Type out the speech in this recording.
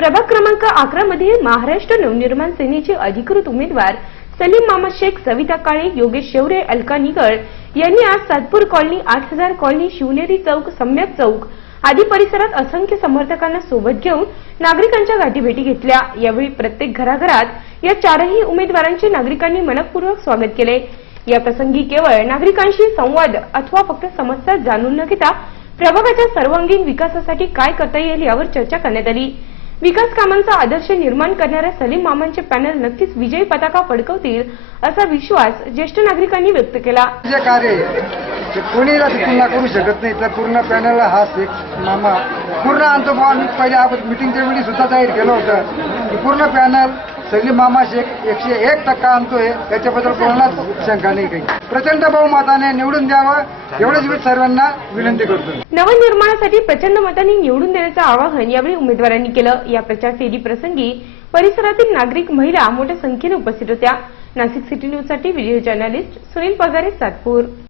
प्रभाग क्रमांक अकरा मधील महाराष्ट्र नवनिर्माण सेनेचे अधिकृत उमेदवार सलीम मामा शेख सविता काळे योगेश शेवरे अलका निगळ यांनी आज सातपूर कॉलनी आठ हजार कॉलनी शिवनेरी चौक सम्यक चौक आदी परिसरात असंख्य समर्थकांना सोबत घेऊन नागरिकांच्या गाठीभेटी घेतल्या. यावेळी प्रत्येक घराघरात या चारही उमेदवारांचे नागरिकांनी मनपूर्वक स्वागत केले. या प्रसंगी केवळ नागरिकांशी संवाद अथवा फक्त समस्या जाणून न घेता प्रभागाच्या सर्वांगीण विकासासाठी काय करता येईल यावर चर्चा करण्यात आली. विकास कामांचा आदर्श निर्माण करणाऱ्या सलीम मामांचे पॅनल नक्कीच विजयी पताका फडकवतील असा विश्वास ज्येष्ठ नागरिकांनी व्यक्त केला. जे कार्य आहे, ते तुलना करू शकत नाही. तर पूर्ण पॅनल हा एक मामा. पूर्ण आणतो पहिल्या आम्ही मिटिंगच्या वेळी सुद्धा जाहीर केलं होतं की पूर्ण पॅनल सगळी मामाशी शेख एकशे एक टक्का आणतोय. याच्याबद्दल कोणालाच शंका नाही काही. प्रचंड बहुमताने निवडून द्यावं एवढंच मी सर्वांना विनंती करतो. नवनिर्माणासाठी प्रचंड मताने निवडून देण्याचं आवाहन यावेळी उमेदवारांनी केलं. या प्रचार फेरी प्रसंगी परिसरातील नागरिक महिला मोठ्या संख्येने उपस्थित होत्या. नाशिक सिटी न्यूजसाठी व्हिडिओ जर्नलिस्ट सुनील पगारे सातपूर.